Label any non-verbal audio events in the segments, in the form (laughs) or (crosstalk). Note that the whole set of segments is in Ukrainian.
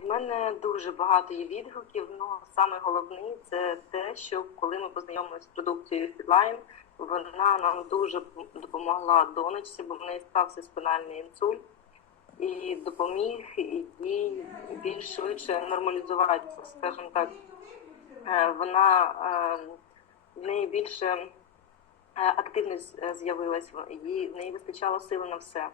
В мене дуже багато є відгуків. Ну саме головний це те, що коли ми познайомилися з продукцією Fitline, вона нам дуже допомогла донечці, бо в неї стався спинальний інсульт і допоміг їй більш швидше нормалізуватися, скажімо так. Е, Вона е, в неї більше е, активність з'явилась, їй в неї вистачало сили на все.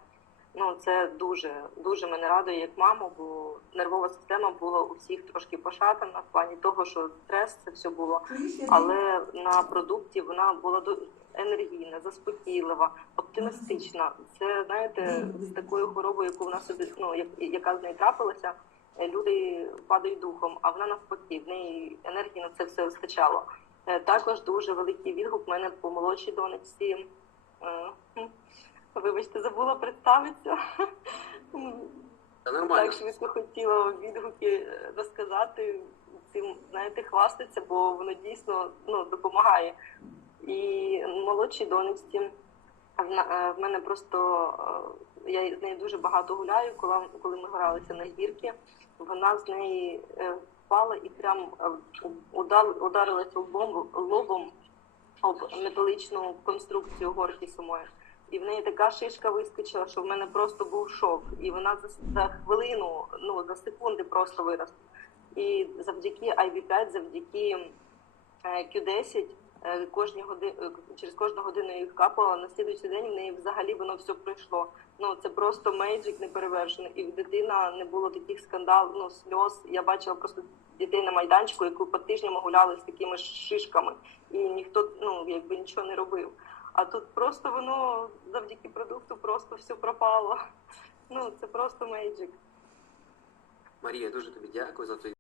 Ну це дуже дуже мене радує як маму, бо нервова система була у всіх трошки пошатана в плані того, що стрес це все було. Але на продукті вона була до- енергійна, заспокійлива, оптимістична. Це знаєте, з такою хворобою, яку вона собі ну як- яка з нею трапилася, е, люди падають духом, а вона навпаки, в неї енергії на це все вистачало. Е, Також дуже великий відгук в мене по молодшій донечці. Вибачте, забула представитися. (laughs) Це нормально. Так швидко хотіла відгуки е, розказати, цим, знаєте, хвастатися, бо воно дійсно ну, допомагає. І молодшій донечці в е, в мене просто е, я з нею дуже багато гуляю, коли, коли ми гралися на гірки. Вона з неї впала і прям ударилася лобом об металичну конструкцію горки самої. І в неї така шишка вискочила, що в мене просто був шок. І вона за, за хвилину, ну за секунди просто виросла. І завдяки IV5, завдяки е, Q10, е, кожні годи, е, через кожну годину їх капала, на слідуючий день в неї взагалі воно все пройшло. Ну це просто мейджик неперевершений. І в дитина не було таких скандал, ну сльоз. Я бачила просто дітей на майданчику, які по тижням гуляли з такими шишками, і ніхто ну якби нічого не робив. А тут просто воно завдяки продукту просто все пропало. Ну це просто мейджик. Марія, дуже тобі дякую за твій